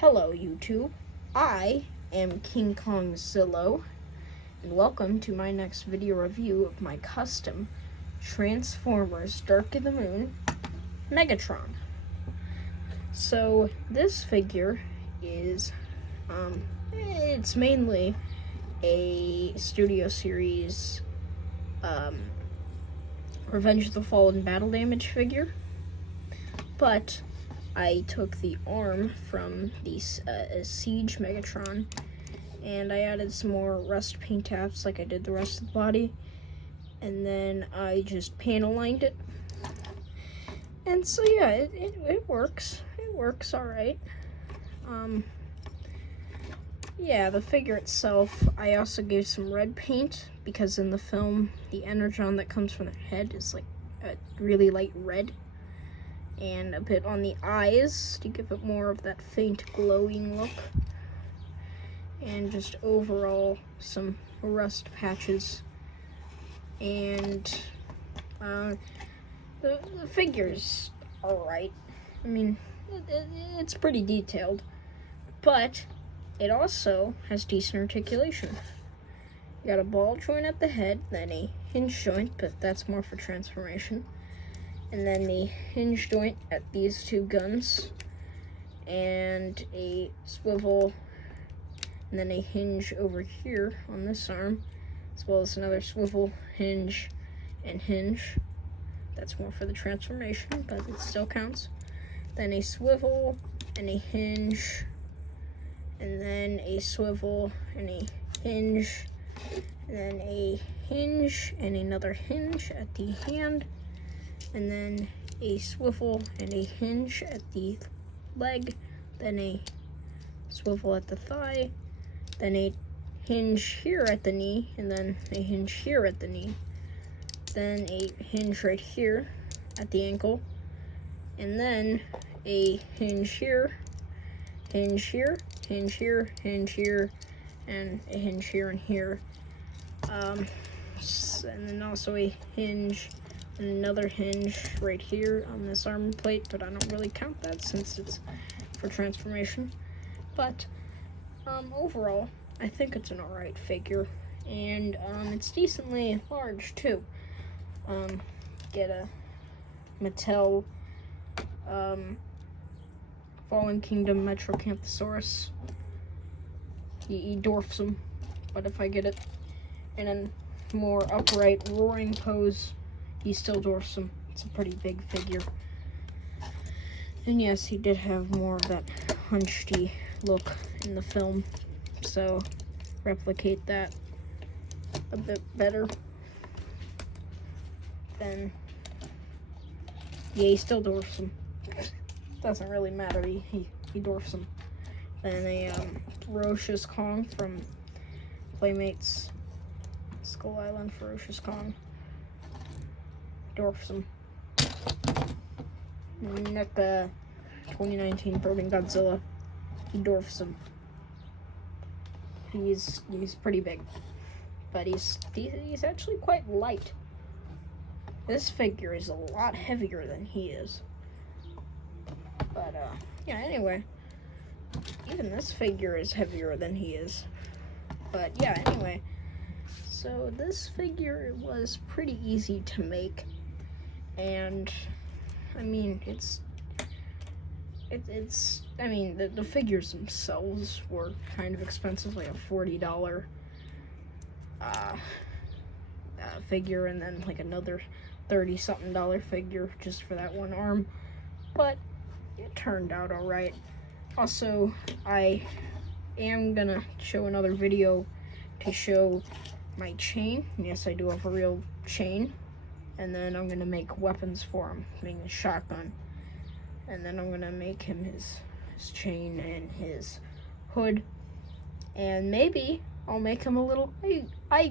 Hello YouTube, I am King Kong Zillow, and welcome to my next video review of my custom Transformers Dark of the Moon Megatron. So this figure is, it's mainly a Studio Series Revenge of the Fallen battle damage figure, but I took the arm from the Siege Megatron, and I added some more rust paint taps like I did the rest of the body, and then I just panel lined it. And so yeah, it works. It works alright. Yeah, the figure itself, I also gave some red paint, because in the film, the energon that comes from the head is like a really light red. And a bit on the eyes to give it more of that faint glowing look, and just overall some rust patches. And the figure's alright. I mean, it's pretty detailed, but it also has decent articulation. You got a ball joint at the head, then a hinge joint, but that's more for transformation. And then the hinge joint at these two guns, and a swivel, and then a hinge over here on this arm, as well as another swivel, hinge, and hinge. That's more for the transformation, but it still counts. Then a swivel, and a hinge, and then a swivel, and a hinge, and then a hinge, and another hinge at the hand, and then a swivel and a hinge at the leg, then a swivel at the thigh, then a hinge here at the knee, and then a hinge here at the knee, then a hinge right here at the ankle, and then a hinge here, hinge here, hinge here, hinge here, and a hinge here and here. And then also a hinge and another hinge right here on this armor plate, but I don't really count that since it's for transformation. But overall, I think it's an alright figure, and it's decently large too. Get a Mattel Fallen Kingdom Metrocanthosaurus. He dwarfs him, but if I get it in a more upright roaring pose, he still dwarfs him. It's a pretty big figure. And yes, he did have more of that hunchy look in the film, so replicate that a bit better. Then, yeah, he still dwarfs him. Doesn't really matter, he dwarfs him. Then a Ferocious Kong from Playmates Skull Island. Ferocious Kong dwarfs him. NECA 2019 Burning Godzilla, he dwarfs him. He's pretty big, but he's actually quite light. This figure is a lot heavier than he is. But yeah, anyway, even this figure is heavier than he is. But yeah, anyway, so this figure was pretty easy to make. And I mean, I mean, the figures themselves were kind of expensive, like a $40 figure, and then like another $30-something figure just for that one arm. But it turned out alright. Also, I am gonna show another video to show my chain. Yes, I do have a real chain. And then I'm gonna make weapons for him, being a shotgun. And then I'm gonna make him his chain and his hood. And maybe I'll make him a little